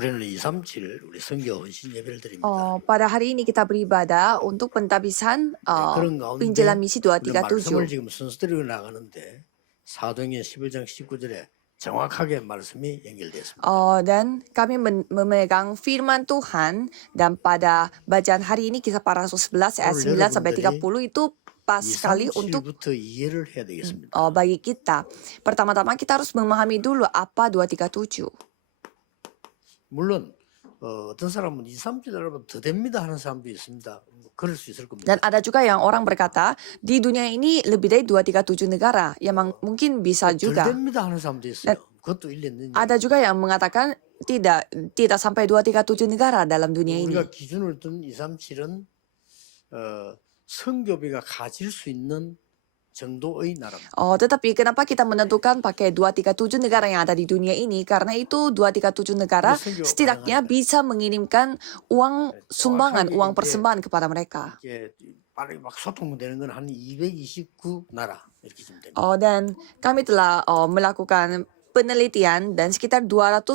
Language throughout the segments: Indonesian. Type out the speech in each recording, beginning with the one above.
올해는 237 우리 성교 헌신 예배를 드립니다. Pada hari ini kita beribadah untuk pentabisan 그런 penjelan 가운데 misi 우리가 말씀을 237. 지금 순서대로 나가는데 사도행전 11장 19절에 정확하게 말씀이 연결됐습니다. Dan kami memegang firman Tuhan, dan pada bacaan hari ini kisah para rasul 11 ayat 9 sampai 30 itu pas sekali untuk 237부터 이해를 해야 되겠습니다. bagi kita. Pertama-tama kita harus memahami dulu apa 237. 물론 어떤 사람은 237 알아보면 더 됩니다 하는 사람도 있습니다. 그럴 수 있을 겁니다. Dan ada juga yang orang berkata, di dunia ini lebih dari 237 negara. Ya mungkin bisa 덜 juga. 됩니다 하는 사람도 있어요. 그것도 일리 있는 Ada juga yang mengatakan tidak sampai 237 negara dalam dunia ini. 우리가 기준을 둔 237은 성교비가 가질 수 있는 정도의 나라입니다. Tetapi kenapa kita menentukan pakai 237 negara yang ada di dunia ini? Karena itu 237 negara setidaknya bisa mengirimkan uang sumbangan, uang persembahan kepada mereka. 이게 빠르게 막 소통되는 건 한 229 나라 이렇게 좀 됩니다. Dan kami telah melakukan penelitian dan sekitar 229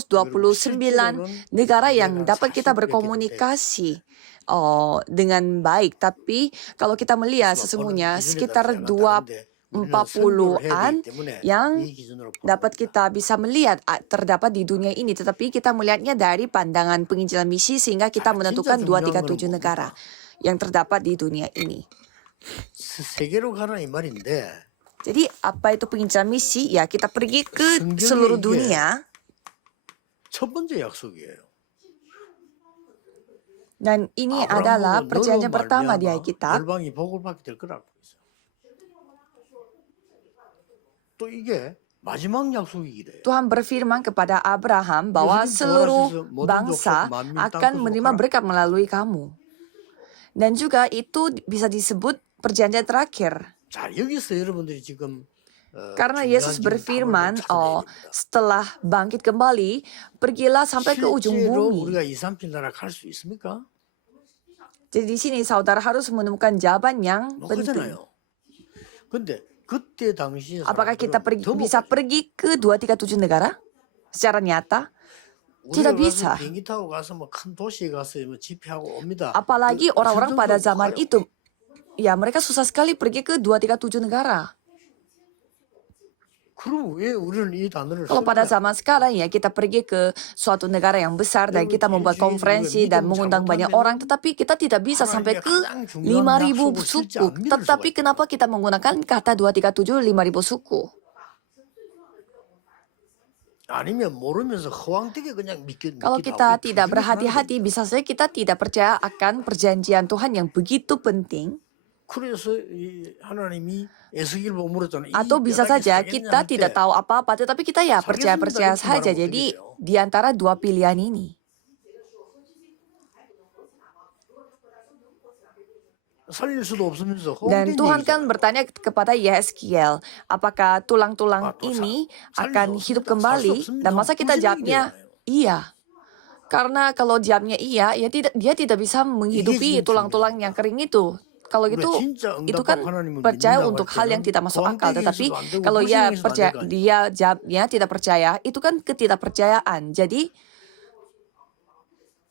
negara yang dapat kita berkomunikasi dengan baik. Tapi kalau kita melihat sesungguhnya sekitar 40-an yang dapat kita bisa melihat terdapat di dunia ini. Tetapi kita melihatnya dari pandangan penginjilan misi sehingga kita menentukan 237 negara yang terdapat di dunia ini. 세계로 가라 이 말인데 Jadi apa itu penginjilan misi? Ya kita pergi ke seluruh dunia. 첫 번째 약속이에요. Dan ini adalah perjanjian pertama di Alkitab. 열방이 복을 받게 될 거라고 있어요. 또 이게 마지막 약속이기래요. Tuhan berfirman kepada Abraham bahwa seluruh bangsa akan menerima berkat melalui kamu. Dan juga itu bisa disebut perjanjian terakhir. 자, 여기서 여러분들이 지금 Karena Yesus berfirman, setelah bangkit kembali, pergilah sampai ke ujung 실제로 bumi. 우리가 237 나라 갈 수 있습니까? Jadi di sini saudara harus menemukan jawaban yang 못 penting. 가잖아요. 근데 그때 당시에 Apakah kita 사람들은 bisa pergi ke 237 negara? Secara nyata? Tidak bisa. 비행기 타고 가서 뭐 큰 도시에 가서 뭐 집회하고 옵니다. Apalagi orang-orang pada zaman itu, ya mereka susah sekali pergi ke 237 negara. 그럼 왜 우리는 이 단어를 Kalau pada zaman sekarang ya kita pergi ke suatu negara yang besar dan kita membuat konferensi dan mengundang banyak orang, tetapi kita tidak bisa sampai ke 5.000 suku. Tetapi kenapa kita menggunakan kata 237 5.000 suku? 아니면 모르면서 허황되게 그냥 Kalau kita tidak berhati-hati, bisa saja kita tidak percaya akan perjanjian Tuhan yang begitu penting. 그래서 하나님이 에스겔 보고 물었잖아요. Atau bisa saja kita tidak tahu apa-apa, tetapi kita ya percaya-percaya saja. Jadi di antara dua pilihan ini. 살릴 수도 없으면서 Dan Tuhan kan bertanya kepada Yeskiel, apakah tulang-tulang ini akan hidup kembali? Dan masa kita jawabnya iya. Karena kalau jawabnya iya, ya dia tidak bisa menghidupi tulang-tulang yang kering itu. Kalau gitu, itu kan percaya untuk hal yang tidak masuk akal. Tetapi kalau dia jawabnya tidak percaya, itu kan ketidakpercayaan. Jadi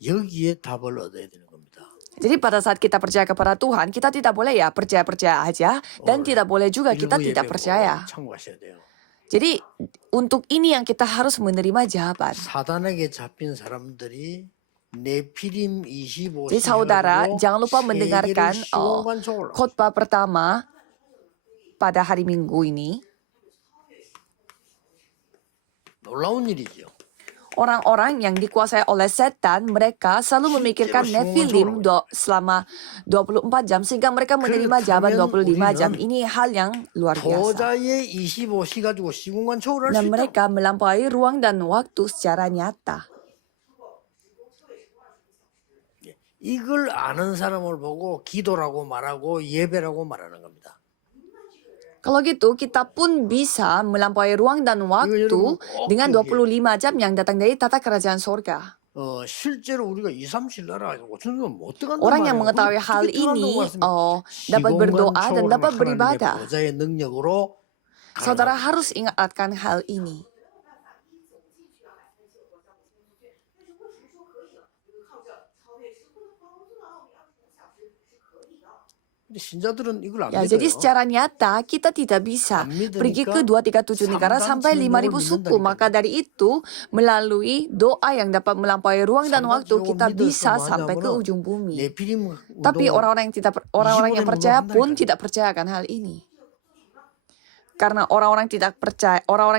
여기에 답을 얻어야 되는 겁니다. Jadi pada saat kita percaya kepada Tuhan, kita tidak boleh ya percaya-percaya aja. Dan tidak boleh juga kita tidak percaya. 참고하셔야 돼요. Jadi untuk ini yang kita harus menerima jawaban. 사단에게 잡힌 사람들이 네피림 25 Jadi saudara jangan lupa mendengarkan khotbah pertama pada hari Minggu ini. 놀라운 일이죠. Orang-orang yang dikuasai oleh setan, mereka selalu memikirkan Nephilim selama 24 jam sehingga mereka menerima jawaban 25 jam. Ini hal yang luar biasa. 보좌의 25시 가지고 시공간 초월할 수 Dan 있다. mereka melampaui ruang dan waktu secara nyata. 이걸 아는 사람을 보고 기도라고 말하고 예배라고 말하는 겁니다. Kalau gitu, kita pun bisa melampaui ruang dan waktu dengan 25 jam yang datang dari tata kerajaan sorga. 실제로 우리가 237 나라 어쩌면 못 들어간단 Orang yang 말이에요. mengetahui hal ini dapat berdoa dan dapat beribadah. 보좌의 능력으로 Saudara harus ingatkan hal ini. 근데 신자들은 이걸 안 Ya, jadi 믿어요. secara nyata kita tidak bisa 안 믿으니까 pergi ke 237 negara sampai 5.000 suku. Maka dari itu, melalui doa yang dapat melampaui ruang dan waktu, kita bisa sampai ke ujung bumi. 네피림 Tapi 운동을 orang-orang yang 25년 percaya pun 운동한다니까요. tidak percaya akan hal ini. Karena orang-orang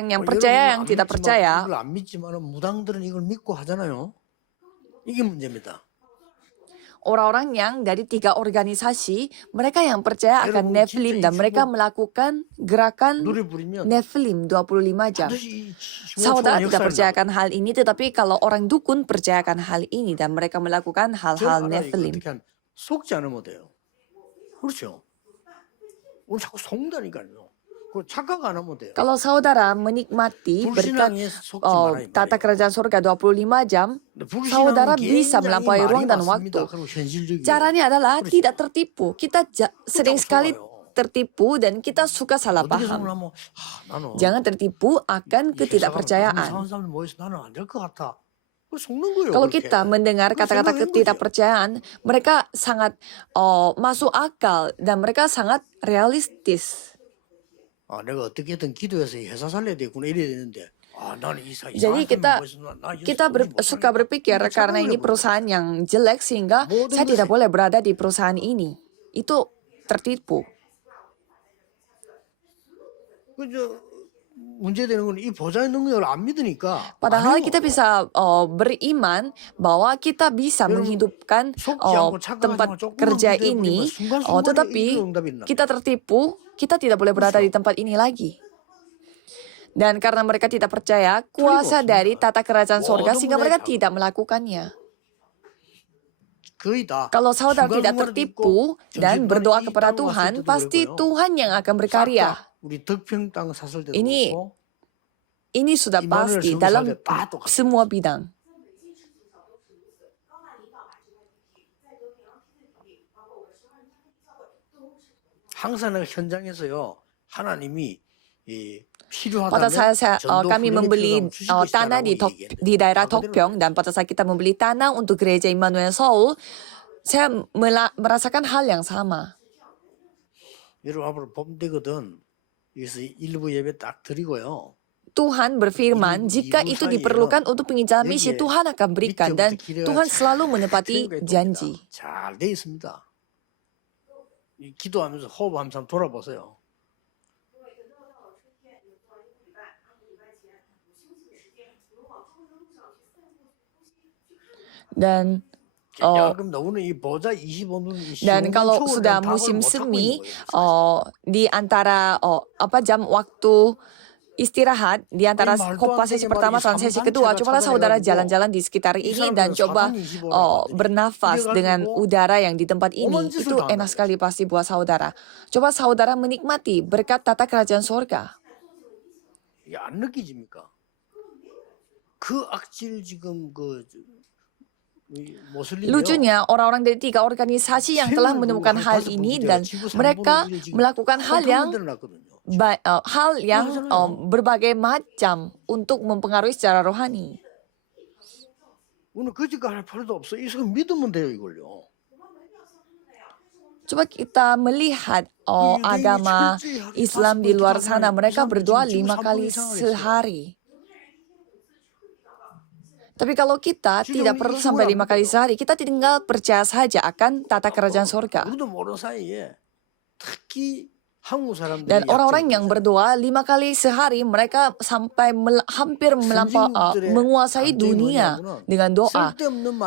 yang percaya yang tidak percaya, 이걸 안 믿지만 무당들은 이걸 믿고 하잖아요. 이게 문제입니다. orang-orang yang dari 3 organisasi, mereka yang percaya akan 여러분, Nephilim 진짜 dan 이 mereka 중국 melakukan gerakan 노래 부르면 Nephilim 25 jam. 반드시 이 Saudara 중국 tidak 역사를 percayakan hal ini, tetapi kalau orang dukun percayakan hal ini dan mereka melakukan hal-hal 이거 Nephilim. 어떻게 속지 않으면 돼요. 그렇죠. 오늘 자꾸 속는다니까요. 그 착각 안 하면 돼요. Kalau saudara menikmati berkat 불신앙에 속지 말아요. tata kerajaan surga 25 jam, saudara bisa melampaui ruang dan waktu. Caranya adalah tidak tertipu. Kita sering sekali tertipu dan kita suka salah paham. Jangan tertipu akan ketidakpercayaan. Kalau kita mendengar kata-kata ketidakpercayaan, mereka sangat masuk akal dan mereka sangat realistis. 내가 어떻게든 기도해서 회사 살려야 되구나 이래야 되는데 나는 Jadi kita suka berpikir karena ini perusahaan yang jelek sehingga saya tidak boleh berada di perusahaan ini. Itu tertipu. 문제되는 건 이 보좌의 능력을 안 믿으니까. Padahal kita bisa beriman bahwa kita bisa menghidupkan tempat kerja ini, tetapi kita tertipu, kita tidak boleh berada di tempat ini lagi. Dan karena mereka tidak percaya kuasa dari tata kerajaan sorga sehingga mereka tidak melakukannya. Kalau saudara tidak tertipu dan berdoa kepada Tuhan, pasti Tuhan yang akan berkarya. Ini sudah pasti dalam semua bidang. 항상 현장에서요 하나님이 Pada saat kami membeli tanah di daerah Tokpyeong dan pada saat kita membeli tanah untuk gereja Immanuel Seoul, saya merasakan hal yang sama. 여러분 앞으로 봄 되거든. 여기서 일부 예배 딱 드리고요. Tuhan berfirman, jika itu diperlukan untuk penginjalan misi, Tuhan akan berikan dan Tuhan selalu menepati janji. 잘 돼 있습니다. 기도하면서 호흡하면서 돌아보세요. Dan kalau sudah musim semi, di antara jam waktu istirahat, di antara khotbah sesi pertama dan sesi kedua, cobalah saudara jalan-jalan di sekitar ini dan coba bernafas dengan udara yang di tempat ini. Itu enak sekali pasti buat saudara. Coba saudara menikmati berkat tata kerajaan sorga. 안 느끼십니까? 그 악질 지금 Lucunya, orang-orang dari 3 organisasi yang telah menemukan hal ini dan mereka melakukan hal yang berbagai macam untuk mempengaruhi secara rohani. Coba kita melihat agama Islam di luar sana, mereka berdoa 5 kali sehari. Tapi kalau kita tidak perlu sampai 5 kali sehari, kita tinggal percaya saja akan tata kerajaan sorga. Dan orang-orang yang berdoa 5 kali sehari, mereka sampai hampir menguasai dunia dengan doa.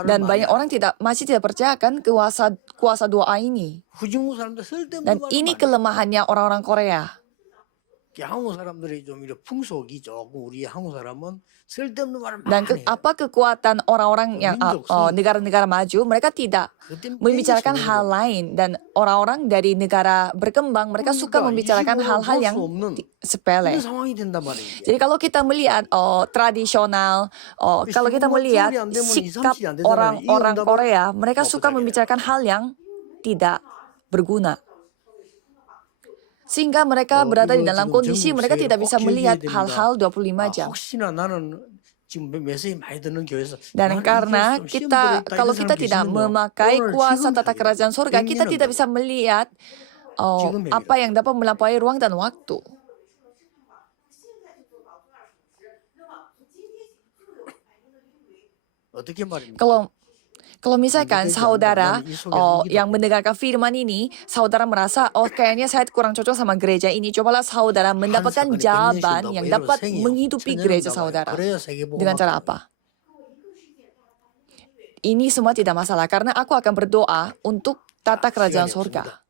Dan banyak orang masih tidak percaya akan kuasa doa ini. Dan ini kelemahannya orang-orang Korea. Dan apa kekuatan orang-orang yang negara-negara maju, mereka tidak membicarakan hal lain. Dan orang-orang dari negara berkembang, mereka suka membicarakan hal-hal yang sepele. Jadi kalau kita melihat tradisional, kalau kita melihat sikap orang-orang Korea, mereka suka membicarakan hal yang tidak berguna. Sehingga mereka berada di dalam kondisi mereka tidak bisa melihat hal-hal 25 jam. 지금 메시지 많이 듣는 교회에서 Dan 나는 karena 이게 좀 시험 kita, 들어있다 kalau 이런 kita 사람 tidak 계시면요. memakai 오늘 kuasa 지금 tata kerajaan surga, kita 땡기는 tidak 거. bisa melihat 지금 apa yang dapat melampaui ruang dan waktu. 어떻게 말입니까? Kalau misalkan Mendekat saudara jangan, namun isu yang mendengarkan firman ini, saudara merasa, oh kayaknya saya kurang cocok sama gereja ini. Cobalah saudara mendapatkan 한사건이 jawaban 100년씩 yang 온다고 dapat 생이요. menghidupi 1000년은 gereja 남아요. saudara. 그래야 세계복음 Dengan cara apa? Ini semua tidak masalah, karena aku akan berdoa untuk tata kerajaan 시간이 surga. 없습니다.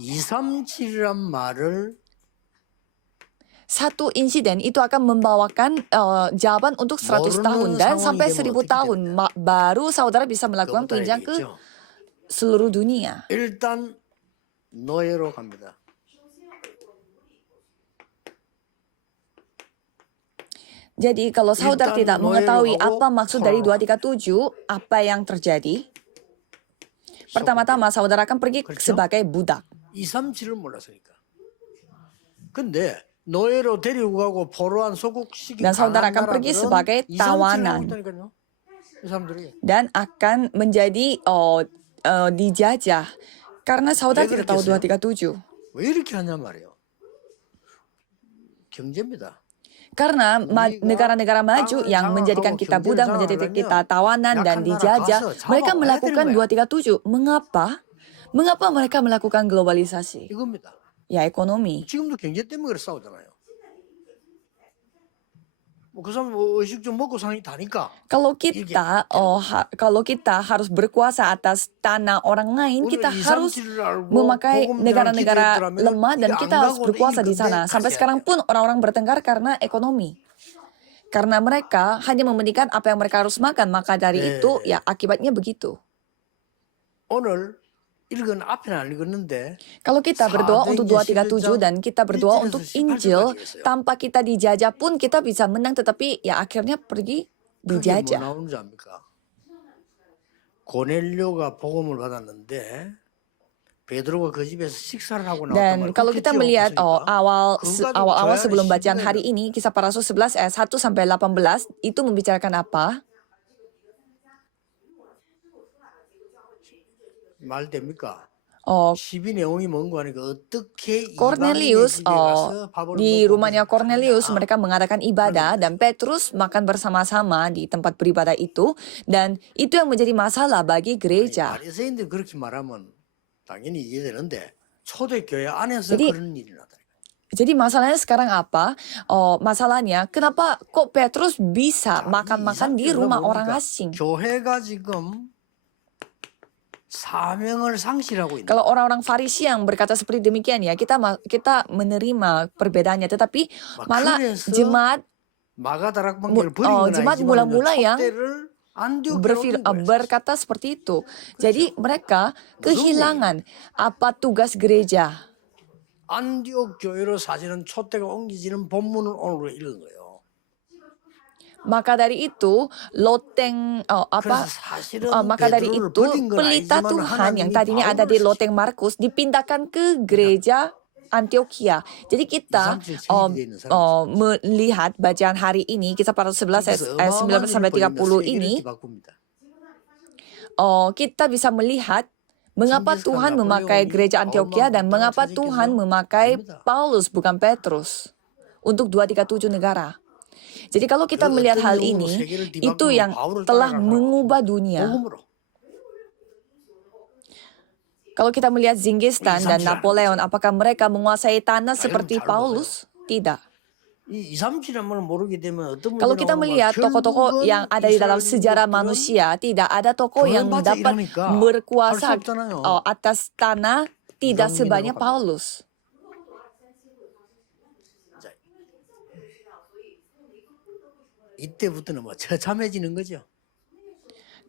237이란 말을 Satu insiden itu akan membawakan jawaban untuk 100 tahun dan sampai 1000 tahun baru saudara bisa melakukan 그것부터 tunjang ke 알겠죠. seluruh dunia. 일단 노예로 갑니다. Jadi kalau saudara Iltan tidak Noel mengetahui hago apa maksud dari tolong. 237, apa yang terjadi? Pertama-tama saudara akan pergi 그렇죠? sebagai budak. 237을 몰랐으니까. 근데 노예로 데리고 가고 포로한 소국시킨 Dan saudara 강한 akan pergi 나라들은 sebagai 237을 tawanan. 못하니까요. 이 사람들이. Dan akan menjadi dijajah. Karena saudara 왜 tidak tahu 그랬겠어요? 237. 왜 이렇게 하냐 말이에요. 경제입니다. Karena negara-negara maju yang menjadikan kita budak, menjadikan kita tawanan dan dijajah, mereka melakukan 237. Mengapa? Mengapa mereka melakukan globalisasi? 이겁니다. Ya ekonomi. 지금도 경제 때문에 그래 싸우잖아요. 뭐 그 사람 의식 좀 먹고 사니 다니까. Kalau kita harus berkuasa atas tanah orang lain, kita harus memakai negara-negara lemah dan kita harus berkuasa di sana. Sampai sekarang pun orang-orang bertengkar karena ekonomi. Karena mereka hanya mementingkan apa yang mereka harus makan, maka dari itu ya akibatnya begitu. 오늘 읽은 앞에는 안 읽었는데 Kalau kita berdoa untuk 237 dan kita berdoa untuk Injil, tanpa kita dijajah pun kita bisa menang, tetapi ya akhirnya pergi 그게 뭐 dijajah. 나오는지 압니까? 고넬료가 복음을 받았는데 베드로가 그 집에서 식사를 하고 나왔단 Dan 말이에요. kalau kita melihat awal 그거가 sebelum bacaan 시간에 hari ini, Kisah Para Rasul 11 ayat 1 sampai 18 itu membicarakan apa? 말 됩니까? Oh, 12 내용이 뭔가 하니까 어떻게 Cornelius, 이방인의 집에 가서 밥을 di 먹고 rumahnya Cornelius 하냐. mereka mengadakan ibadah dan Petrus makan bersama-sama di tempat beribadah itu, dan itu yang menjadi masalah bagi gereja. 바리새인들 그렇게 말하면 당연히 이해되는데 초대교회 안에서 Jadi- 그런 일이 나다. Jadi masalahnya sekarang apa? Masalahnya kenapa kok Petrus bisa makan-makan di rumah orang asing? 교회가 지금 사명을 상실하고 있는. Kalau orang-orang Farisi yang berkata seperti demikian ya, kita menerima perbedaannya, tetapi malah 그래서 jemaat 마가다락방계를 버린 건 jemaat 아니지만 mula-mula yang 촛대를 안디옥에 놓은 거예요. berkata seperti itu. Jadi mereka kehilangan apa tugas gereja. 안디옥 교회로 사실은 촛대가 옮기지는 본문을 오늘 읽은 거예요. Maka dari itu loteng 그래서 사실은 maka dari 베드로를 itu 버린 건 pelita 아니지만 Tuhan yang 하나님이 tadinya ada di 바울을 loteng Markus dipindahkan ke gereja Antioquia. Jadi kita 237 돼 있는 사람 melihat bacaan hari ini, Kisah Para Rasul 11 ayat 19 sampai 30 ini, kita bisa melihat mengapa Tuhan memakai gereja Antioquia dan mengapa Tuhan memakai Paulus bukan Petrus untuk 237 negara. Jadi kalau kita melihat hal ini, itu yang telah mengubah dunia. Kalau kita melihat Zinggistan dan Napoleon, apakah mereka menguasai tanah seperti Paulus? Tidak. Kalau kita melihat tokoh-tokoh yang ada di dalam sejarah manusia, tidak ada tokoh yang dapat berkuasa atas tanah tidak sebanyak Paulus. 이때부터는 뭐 처참해지는 거죠.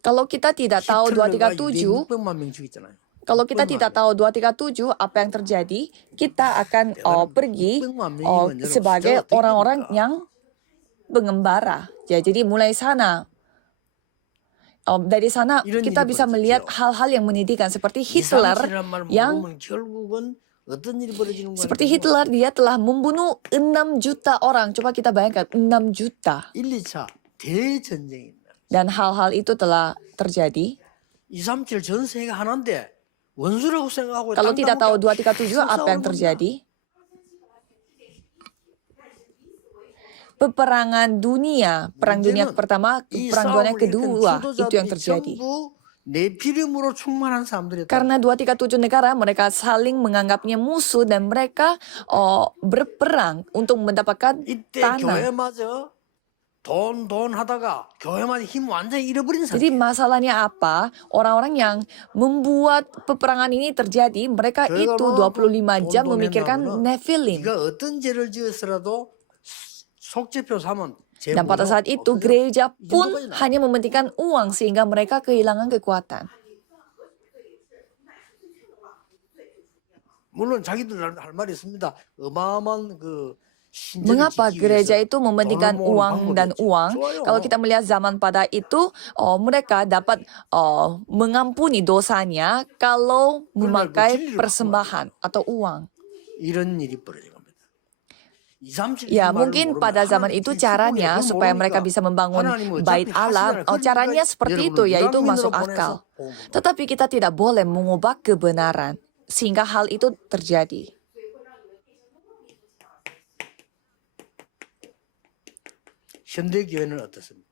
Kalau kita tidak tahu 237, 600만 명 죽였잖아요. kalau kita tidak tahu 237 apa yang terjadi, kita akan pergi sebagai orang-orang yang pengembara. Ya, jadi mulai sana, dari sana kita bisa melihat hal-hal yang menyedihkan seperti Hitler yang 어떤 일이 벌어지는 거 Seperti Hitler, dia telah membunuh 6 juta orang. Coba kita bayangkan, 6 juta. 1, 2차 대전쟁이 있다. Dan hal-hal itu telah terjadi. 2, 3, 7 전 세계가 하나인데 원수라고 생각하고 Kalau tidak tahu 237 apa yang 싸우는 겁니다. terjadi? Peperangan dunia, perang dunia 문제는 pertama, 이 perang dunia 싸움을 kedua, 일으킨 itu yang 주도자들이 terjadi. 전부 네피림으로 충만한 사람들이었다. Karena 237 negara mereka saling menganggapnya musuh dan mereka berperang untuk mendapatkan 이때 tanah. 교회마저 돈 하다가 교회마저 힘 완전히 잃어버린 Jadi 상태. masalahnya apa? Orang-orang yang membuat peperangan ini terjadi, mereka itu 25 jam memikirkan Nephilim. 네가 어떤 죄를 지었으라도 속죄표 삼은 죄 Dan pada saat itu gereja pun hanya mementingkan uang sehingga mereka kehilangan kekuatan. 물론 자기들 할 말이 있습니다. 어마어마한 그 신전을 Mengapa 짓기 gereja 위해서 itu mementingkan 돈을 모으는 uang dan 방법이었지. uang? 좋아요. Kalau kita melihat zaman pada itu, mereka dapat mengampuni dosanya kalau memakai persembahan atau uang. 이런 일이 벌어진 겁니다. 2, 3, 7 Ya, 말을 mungkin 모르면 pada zaman 하나님 itu 그 caranya 축복이야. 그걸 supaya mereka 모르니까 bisa membangun 하나님은 bait 어차피 Allah. 하시잖아요. Caranya seperti itu, 여러분은 yaitu 유랑민으로 masuk 보내서 akal. 복음을 받아요. Tetapi kita tidak boleh mengubah kebenaran sehingga hal itu terjadi. 현대 교회는 어떻습니까?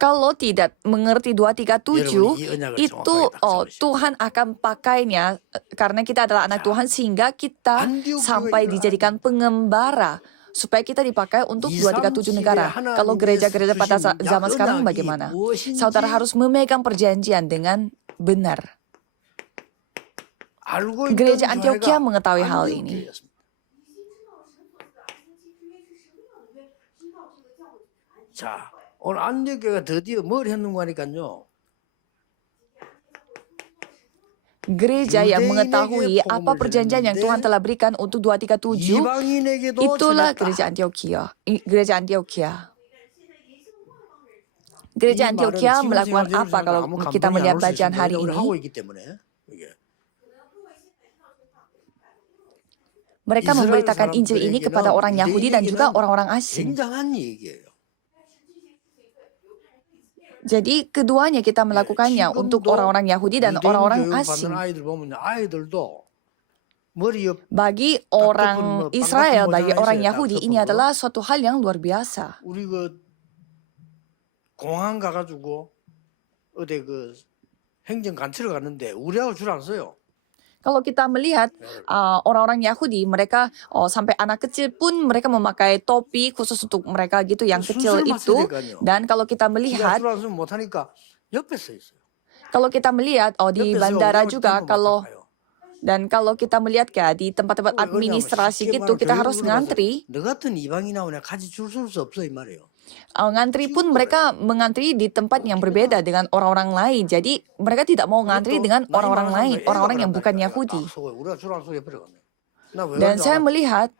Kalau tidak mengerti 237, 여러분이 이 언약을 itu 정확하게 딱 잡으셔야 Tuhan akan pakainya karena kita adalah anak Tuhan sehingga kita sampai dijadikan pengembara supaya kita dipakai untuk 237 negara. Kalau gereja-gereja pada zaman sekarang bagaimana? Saudara harus memegang perjanjian dengan benar. 알고 있던 Gereja Antioquia 교회가 mengetahui hal ini. 안디옥 교회였습니다. 자, 오늘 안디옥교회가 드디어 뭘 했는가 하니까요. Gereja yang mengetahui apa perjanjian yang Tuhan telah berikan untuk 237, 이방인에게도 itulah 전했다. gereja Antioquia. Gereja Antioquia. Gereja 이 말은 Antioquia 지금 melakukan 생각해도 apa kalau 아무 kita 감동이 melihat 안 올수 bacaan 있습니다. hari 우리 ini? 하고 있기 때문에 이게. Mereka 이스라엘 memberitakan Injil ini 사람들에게는 kepada orang Yahudi dan juga 유대인에게는 orang-orang asing. 굉장한 얘기예요. Jadi keduanya kita melakukannya untuk orang-orang Yahudi dan orang-orang asing. 아이들 보면 아이들도 머리 옆 Bagi orang Israel, bagi orang Yahudi, ini adalah suatu hal yang luar biasa. 우리 그 공항 가가지고 어디 그 행정 간처를 갔는데 우리하고 줄 안 서요. Kalau kita melihat orang-orang Yahudi, mereka sampai anak kecil pun mereka memakai topi khusus untuk mereka gitu yang kecil itu. Dan kalau kita melihat, 줄안 서면 못하니까 옆에 서 있어요. kalau kita melihat di 옆에서 bandara 우리하고 juga, 좀 kalau 맞아요. dan kalau kita melihat kayak di tempat-tempat administrasi gitu, kita harus ngantri. 너 같은 이방인 나오냐 같이 줄 설 수 없어 이 말이에요. Ngantri pun mereka mengantri di tempat yang berbeda dengan orang-orang lain. Jadi mereka tidak mau ngantri dengan orang-orang lain, orang-orang yang bukan Yahudi. Dan saya melihat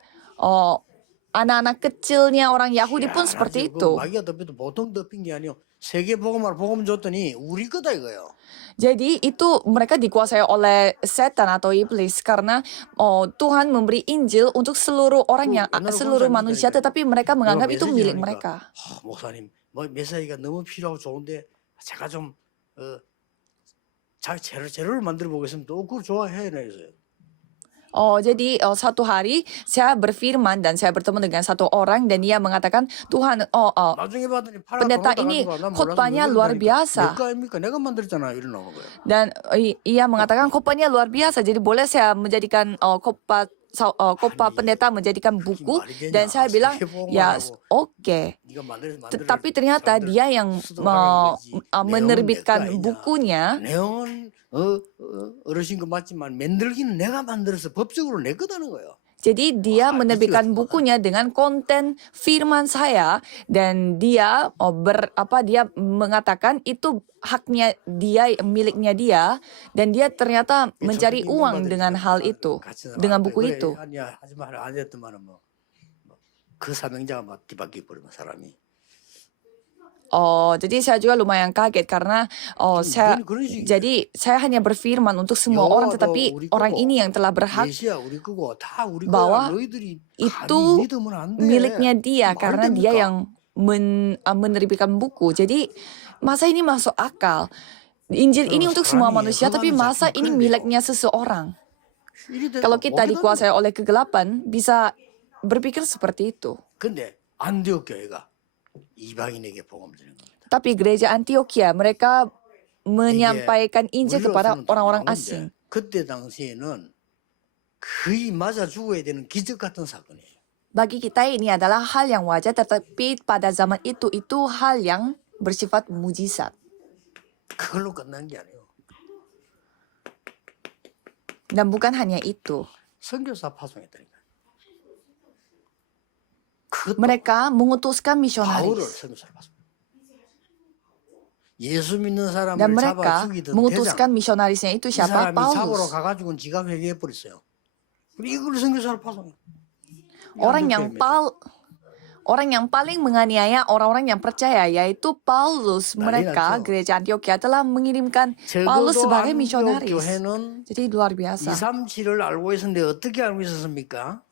anak-anak kecilnya orang Yahudi pun seperti itu. 마귀가 덮여도 보통 덮인 게 아니요. 세계 복음을 복음 줬더니 우리 거다 이거예요. Jadi itu mereka dikuasai oleh setan atau iblis karena Tuhan memberi Injil untuk seluruh orang yang seluruh manusia, tetapi mereka menganggap itu milik mereka. 목사님, 뭐 메시지가 너무 필요하고 좋은데 제가 좀 자기 재료를 만들어 보겠습니다. 그걸 좋아해야 해서. Jadi satu hari saya berfirman dan saya bertemu dengan satu orang dan dia mengatakan, Tuhan, pendeta ini khotbahnya luar biasa. Dan ia mengatakan khotbahnya luar biasa, jadi boleh saya menjadikan khotbah pendeta menjadikan buku. Dan saya bilang, ya oke. Tapi ternyata dia yang menerbitkan bukunya. 어르신 거 맞지만 만들기는 내가 만들어서 법적으로 내 거다는 거예요. Jadi dia menerbitkan bukunya dengan konten firman saya dan dia dia mengatakan itu haknya dia, miliknya dia, dan dia ternyata mencari uang dengan hal itu, dengan buku itu. 그 사명자가 막 뒤바뀌어 버리면 사람이. jadi saya juga lumayan kaget karena jadi saya hanya berfirman untuk semua orang, 여호와도 tetapi 우리 orang 거고 ini yang telah berhak 메시아 우리 거고 다 우리 거야. bahwa 너희들이 itu 감히 믿으면 안 돼. miliknya dia 말이 karena dia 됩니까? yang menerbitkan buku. Jadi masa ini masuk akal? Injil ini untuk semua manusia, tapi masa ini miliknya seseorang? 일이 돼도 Kalau kita 먹이도 안 dikuasai oleh kegelapan, bisa berpikir seperti itu. 근데 안디옥 교회가 이방인에게 복음 드리는 겁니다. Tapi gereja Antioquia, mereka menyampaikan Injil kepada 우리로서는 orang-orang 놀라운데 asing. 그때 당시에는 거의 맞아 죽어야 되는 기적 같은 사건이에요. Bagi kita ini adalah hal yang wajar, tetapi pada zaman itu hal yang bersifat mujizat. 그걸로 끝난 게 아니에요. Dan bukan hanya itu. 선교사 파송했다니까. Mereka mengutuskan 바울을 misionaris. 선교사로 파송. 예수 믿는 사람을 Dan 잡아 mereka 죽이던 mengutuskan 대장. misionarisnya itu 이 siapa? 사람이 잡으러 Paulus. 가가지고는 지가 회개해 버렸어요. 이걸 선교사로 파송해. Orang yang paling menganiaya orang-orang yang percaya, yaitu Paulus. Mereka, 났죠. gereja Antioquia telah mengirimkan Paulus 적어도 sebagai 안디옥 misionaris. 교회는 Jadi luar biasa. 237을 알고 있었는데 어떻게 알고 있었습니까?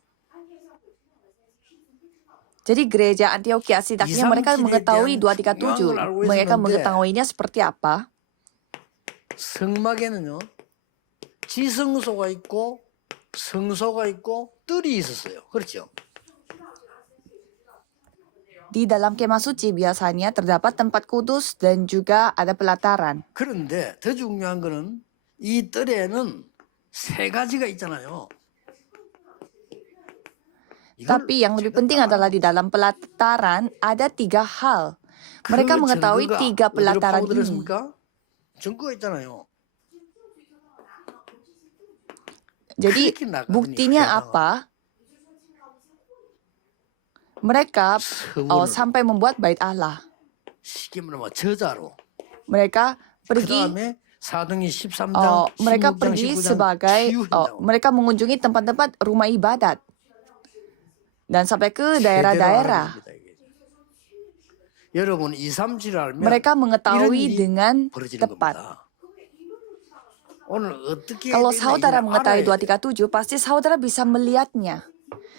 Jadi gereja Antioquia setidaknya mereka 237에 mengetahui 대한 237. 중요한 걸 알고 Mereka 있었는데 mengetahuinya seperti apa? 성막에는요 지성소가 있고 성소가 있고 뜰이 있었어요. 그렇죠? Di dalam kemah suci biasanya terdapat tempat kudus dan juga ada pelataran. 그런데 더 중요한 거는 이 뜰에는 세 가지가 있잖아요. Tapi yang lebih penting adalah di dalam pelataran ada 3 hal. Mereka mengetahui 3 pelataran ini. 증거가 있잖아요. Jadi buktinya apa? Mereka sampai membuat bait Allah. 쉽게 말하면 저자로. Mereka pergi 그다음에 사도행전 13장, mereka 16장, pergi 19장 sebagai 치유 현장. mereka mengunjungi tempat-tempat rumah ibadat dan sampai ke daerah-daerah. 여러분 237을 알면 Mereka 이런 mengetahui 일이 dengan 벌어지는 tepat. 겁니다. 오늘 어떻게 Kalau 해야 되나 saudara 이걸 mengetahui 알아야 돼요. 237, pasti saudara bisa melihatnya.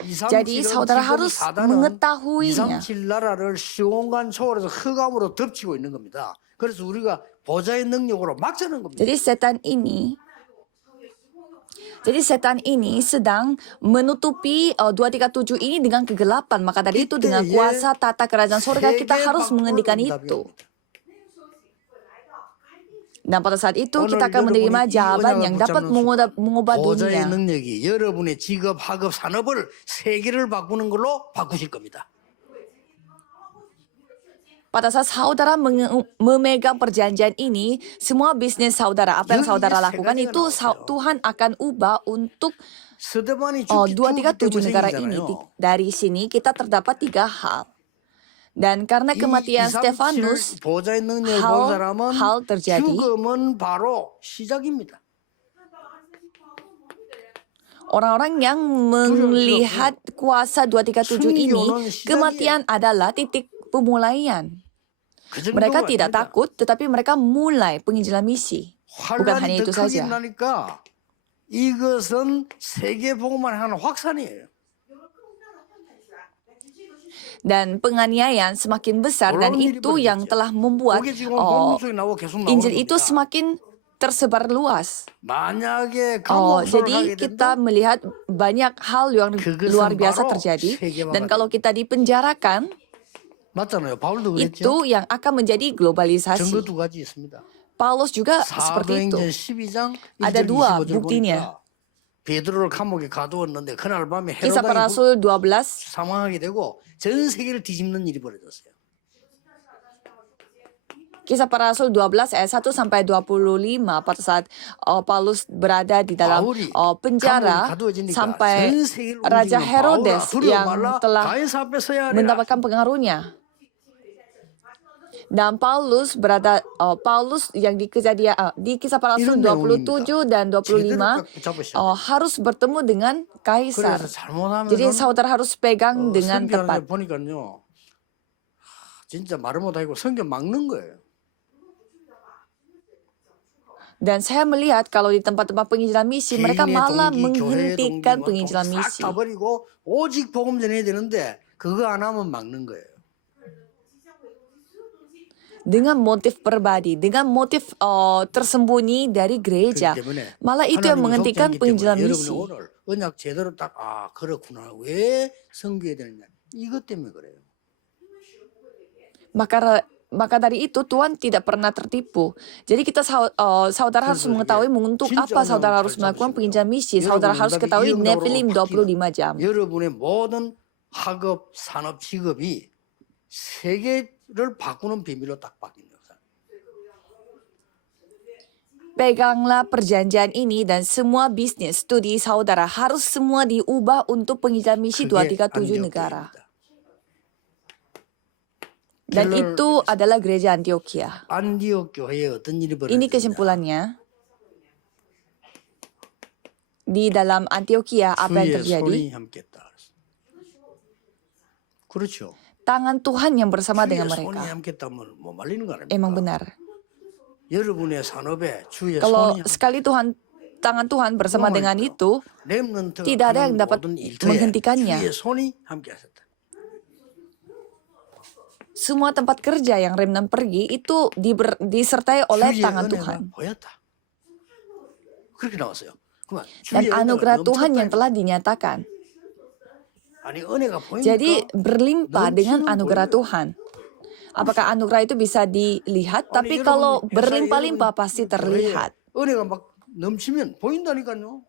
237은 Jadi saudara 지금 harus 사단은 mengetahuinya. 237 나라를 시공간 초월해서 흑암으로 덮치고 있는 겁니다. 그래서 우리가 보좌의 능력으로 막자는 겁니다. Jadi setan ini sedang menutupi 237 ini dengan kegelapan. Maka dari itu dengan kuasa tata kerajaan surga kita harus menghentikan itu. Dan pada saat itu kita akan menerima jawaban yang dapat mengubah 보좌의 dunia. 능력이 여러분의 직업, 학업, 산업을 세계를 바꾸는 걸로 바꾸실 겁니다. Pada saat saudara memegang perjanjian ini, semua bisnis saudara, apa yang saudara lakukan itu Tuhan akan ubah untuk 스데반이 237 negara ini. Dari sini kita terdapat 3 hal. Dan karena kematian Stefanus, 보좌의 능력을 본 사람은 hal terjadi. 죽음은 바로 시작입니다. Orang-orang yang melihat kuasa 237 ini, kematian adalah titik pemulaian. Mereka tidak takut, tetapi mereka mulai penginjilan misi. Bukan hanya itu saja. 이것은 세계 복음을 하는 확산이에요. Dan penganiayaan semakin besar dan itu yang telah membuat Injil itu semakin tersebar luas. Jadi kita melihat banyak hal yang luar biasa terjadi. Dan kalau kita dipenjarakan, 맞잖아요. 바울도 그랬죠. itu yang akan menjadi globalisasi. 증거 2가지 있습니다. Paulus juga seperti itu. 사도행전 12장 Ada 1절 2 25절 buktinya. 보니까 베드로를 감옥에 가두었는데 그날 밤에 Kisah para 헤로당이 Rasul 12 사망하게 되고 전 세계를 뒤집는 일이 벌어졌어요. Kisah para Rasul 12 ayat 1 sampai 25 pada saat Paulus berada di dalam penjara sampai Raja Herodes yang telah mendapatkan pengaruhnya. Dan Paulus yang di Kisah para Rasul 27 dan 25 harus bertemu dengan kaisar. Jadi saudara harus pegang dengan tepat. 진짜 말을 못하고 성경 막는 거예요. Dan saya melihat kalau di tempat-tempat penginjilan misi mereka 개인의 malah 동기, 교회의 menghentikan 동기, penginjilan 싹 misi. 다 버리고 오직 복음 전해야 되는데 그거 안 하면 막는 거예요. Dengan motif pribadi, dengan motif tersembunyi dari gereja. 그렇기 때문에 Malah itu yang 하나님이 menghentikan 속죄하기 때문에 penginjilan 여러분이 misi. 오늘 언약 제대로 딱 그렇구나. 왜 섬겨야 되느냐. 이것 때문에 그래요. Maka dari itu Tuhan tidak pernah tertipu. Jadi kita saudara harus mengetahui untuk apa saudara harus melakukan penginjilan misi. Saudara harus ketahui Nefilim 25 jam. 여러분의 모든 학업, 산업, 직업이 세계를 바꾸는 비밀로 딱 바뀐 거예요. Peganglah perjanjian ini dan semua bisnis, studi saudara harus semua diubah untuk penginjilan misi 237 negara. Dan itu adalah gereja Antioquia. 안디옥 교회에 어떤 일이 Ini 벌어졌냐. kesimpulannya. Di dalam Antioquia apa yang 주의 terjadi? 손이 함께했다. 그렇죠. Tangan Tuhan yang bersama dengan 주의 손이 mereka. 함께했다면 뭐 말리는 거 아닙니까? Emang benar. 여러분의 산업에 주의 Kalau 손이 sekali tangan Tuhan bersama dengan itu, 렘넌트가 tidak ada yang 하는 dapat 모든 일터에 menghentikannya. 주의 손이 함께하셨다. Semua tempat kerja yang remnant pergi itu disertai oleh 주의 tangan 은혜가 Tuhan. 보였다. 그렇게 나왔어요. 그만 Dan 주의 anugerah 은혜가 Tuhan yang 넘쳤다. telah dinyatakan. 아니 은혜가 보이니까 Jadi berlimpah dengan 넘치는 anugerah 거예요. Tuhan. Apakah anugerah itu bisa dilihat? Tapi 아니, kalau 여러분, berlimpah-limpah 여러분 pasti 교회에 terlihat. 은혜가 막 넘치면 보인다니까요.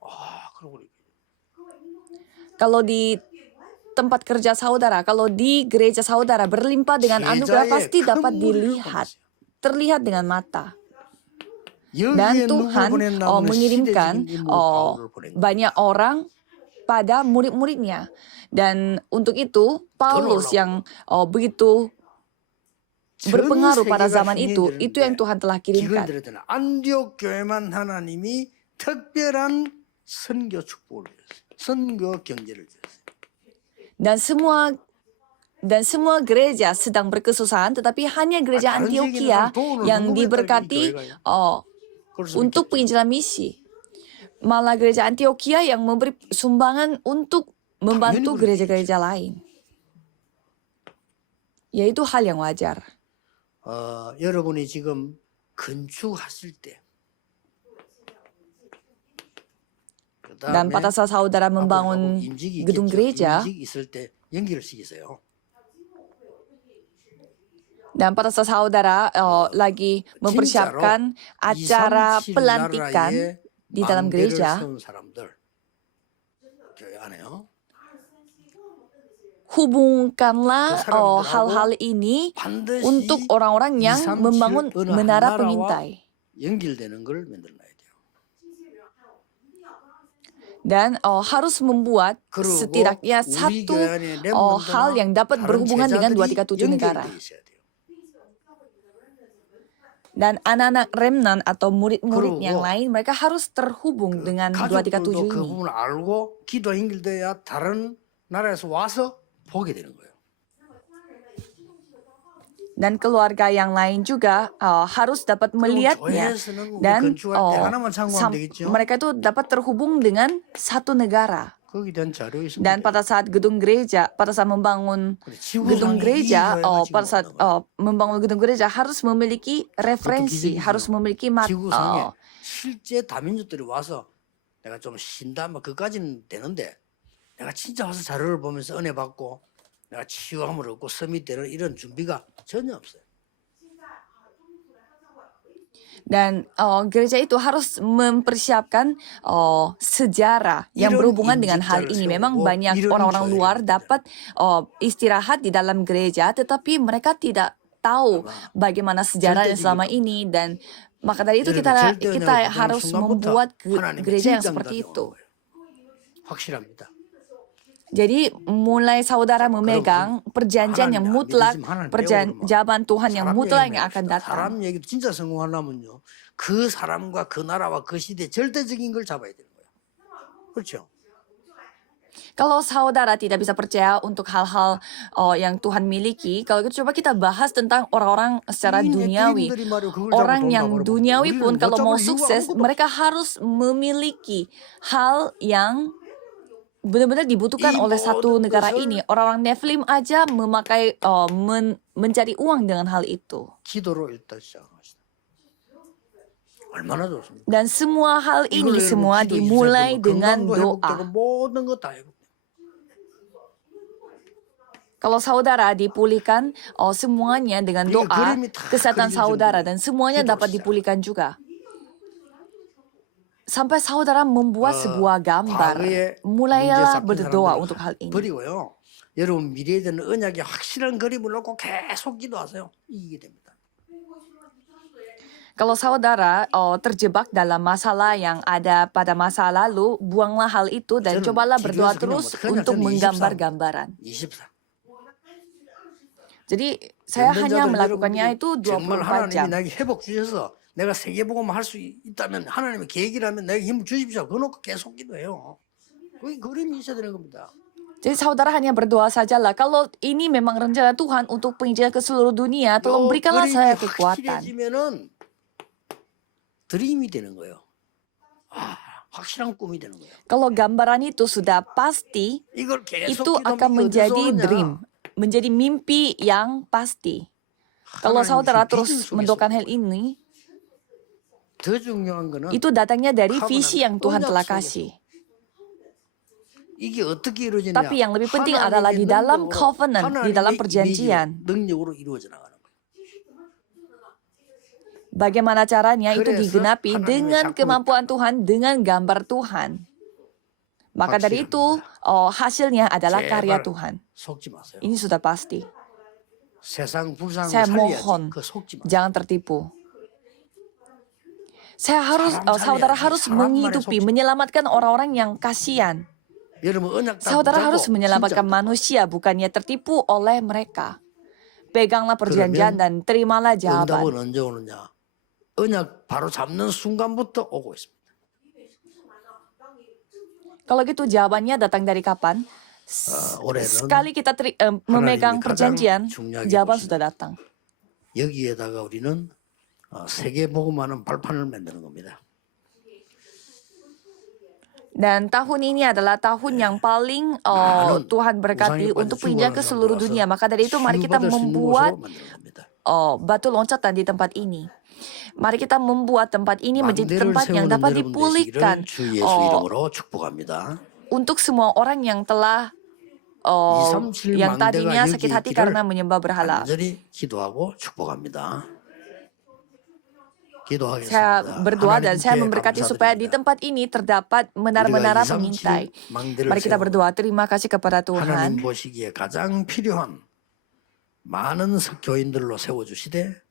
그러고 Kalau di tempat kerja saudara, kalau di gereja saudara berlimpah dengan anugerah pasti dapat dilihat. Terlihat dengan mata. Dan Tuhan mengirimkan banyak orang pada murid-muridnya. Dan untuk itu Paulus yang begitu berpengaruh pada zaman itu yang Tuhan telah kirimkan. 안디옥 교회만 하나님이 특별한 선교 축복을 주셨어요. 선교 경제를 주셨어요. Dan semua gereja sedang berkesusahan, tetapi hanya gereja Antioquia yang diberkati untuk penginjilan misi. Malah gereja Antioquia yang memberi sumbangan untuk membantu gereja-gereja lain. Yaitu hal yang wajar. 여러분이 지금 건축하실 때 Dan pada saat saudara membangun gedung gereja, 있을 때 연기를 시키세요. dan pada saat saudara lagi mempersiapkan acara pelantikan di dalam gereja, hubungkanlah hal-hal ini untuk orang-orang yang membangun menara pengintai. 연결되는 걸 만들어놔야 돼요. Dan harus membuat setidaknya satu hal yang dapat berhubungan dengan 237 negara. Dan anak-anak remnant atau murid-murid yang lain, mereka harus terhubung dengan 237 가족들도 그 ini. 부분을 알고 기도 연결돼야 다른 나라에서 와서 보게 되는 거예요. Dan keluarga yang lain juga harus dapat melihatnya. Dan mereka itu dapat terhubung dengan satu negara. 거기에 대한 자료 있습니다. Dan pada saat gedung gereja, pada saat membangun gedung gereja, pada saat membangun gedung gereja harus memiliki referensi, harus memiliki 지구상에 실제 다민족들이 와서 내가 좀 쉰다, 뭐 그까지는 되는데 내가 진짜 와서 자료를 보면서 은혜 받고 내가 치유함을 얻고 서밋되는 이런 준비가 전혀 없어요. Dan gereja itu harus mempersiapkan sejarah yang berhubungan dengan hal ini. Memang banyak orang-orang luar dapat istirahat di dalam gereja, tetapi mereka tidak tahu bagaimana sejarahnya selama ini. Dan maka dari itu kita harus membuat gereja yang seperti itu. 확실합니다. Jadi mulai saudara memegang perjanjian yang mutlak, perjanjian Tuhan yang mutlak yang akan datang. 사람 얘기도 진짜 성공하려면요, 그 사람과 그 나라와 그 시대 절대적인 걸 잡아야 되는 거예요. 그렇죠? Kalau saudara tidak bisa percaya untuk hal-hal yang Tuhan miliki, kalau gitu coba kita bahas tentang orang-orang secara 이 duniawi. 네피림들이 말이야 그걸 잡고 Orang 돈 yang 가버려. duniawi pun 우리는 못 kalau mau 잡을 이유가 sukses, 아무것도 mereka harus memiliki hal yang benar-benar dibutuhkan 이 oleh satu 모든 negara 것을 ini. Orang-orang Nephilim aja memakai mencari uang dengan hal itu. 기도로 일단 시작한 것이다. 얼마나 좋습니까? Dan semua hal ini 이걸로 semua 여러분 기도 dimulai 이루어지고 dengan 건강도 회복되고 doa. 모든 것 다 회복돼. Kalau saudara dipulihkan, semuanya dengan 그러니까 doa, 그림이 다 kesehatan 그려지는 saudara 거예요. dan semuanya 기도로 dapat 시작. dipulihkan juga. Sampai saudara membuat sebuah gambar, 과거에 문제 mulailah 잡힌 berdoa 사람들은 untuk hal ini. 버리고요. 여러분 미래에 대한 언약의 확실한 그림을 놓고 계속 기도하세요. 이기게 됩니다. Kalau saudara terjebak dalam masalah yang ada pada masa lalu, buanglah hal itu dan 저는 cobalah berdoa 기도해서 그냥 terus 그냥 untuk 저는 24 menggambar gambaran. 24. Jadi saya hanya 연단자들 melakukannya 여러분들이 itu 정말 24 하나님이 jam. 나에게 회복 주셔서 내가 세계복음 할 수 있다면 하나님의 계획이라면 내게 힘을 주십시오. 그거 놓고 계속 기도해요. 그게 그림이 있어야 되는 겁니다. Jadi saudara hanya berdoa sajalah. Kalau ini memang rencana Tuhan untuk penginjilan ke seluruh dunia, tolong 요 berikanlah 그림이 saya kekuatan. 확실해지면은 드림이 되는 거예요. 아, 확실한 꿈이 되는 거예요. Kalau gambaran itu sudah pasti, 이걸 계속 itu akan 기도하면 menjadi 어디서 오느냐? dream, menjadi mimpi yang pasti. Kalau 하나님 saudara 주신 terus 비전 속에서 mendoakan hal ini, 더 중요한 거는 itu datangnya dari covenant, visi yang Tuhan 언약 telah 속에서. kasih. 이게 어떻게 이루어지냐? Tapi yang lebih penting adalah di dalam covenant, di dalam perjanjian. 능력으로 이루어져 나가는 거예요. Bagaimana caranya itu 그래서 digenapi 하나님의 dengan 작품이 kemampuan Tuhan, dengan gambar Tuhan. Maka dari itu, hasilnya adalah karya 제발 Tuhan. 속지 마세요. Ini sudah pasti. 세상 불쌍한 Saya 거 mohon, 살려야지. 그 속지 마세요. jangan tertipu. Saudara harus 사람 말에 menghidupi, 속지 마. menyelamatkan orang-orang yang kasihan. 여러분 언약 다 Saudara 붙잡고 harus menyelamatkan 진짜 manusia, bukannya tertipu oleh mereka. Peganglah perjanjian dan 그러면 terimalah jawaban. 응답은 언제 오느냐? 언약 바로 잡는 순간부터 오고 있습니다. Kalau gitu jawabannya datang dari kapan? 올해는 Sekali kita memegang 가장 perjanjian, 중요하게 jawaban 보시는 sudah datang. 여기에다가 우리는 세계 복음하는 발판을 만드는 겁니다. Dan tahun ini adalah tahun yang paling Tuhan berkati untuk penginjilan ke seluruh dunia. Maka dari itu mari kita membuat batu loncatan di tempat ini. Mari kita membuat tempat ini menjadi tempat yang dapat dipulihkan 주 예수 이름으로 축복합니다. untuk semua orang yang telah 237 yang tadinya 망대가 sakit 여기 hati 있기를 karena menyembah berhala. 간절히 기도하고 축복합니다. 기도하겠습니다. Saya berdoa dan saya 하나님께 memberkati supaya di 감사드립니다. tempat ini terdapat menara-menara 우리가 pengintai. 237 망대를 Mari kita 세우고 berdoa. Terima kasih kepada 하나님 Tuhan. 보시기에 가장 필요한 많은 교인들로 세워주시되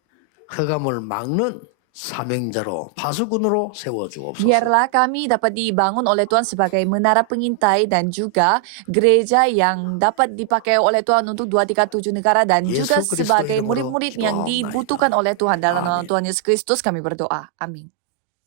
흑암을 막는 사명자로 파수꾼으로 세워주옵소서. Biarlah kami dapat dibangun oleh Tuhan sebagai menara pengintai dan juga gereja yang dapat dipakai oleh Tuhan untuk 237 negara dan juga Yesus Kristus sebagai i름으로 murid-murid yang 기도하옵나이다. dibutuhkan oleh Tuhan. Dalam nama 아멘. Tuhan Yesus Kristus kami berdoa. Amin.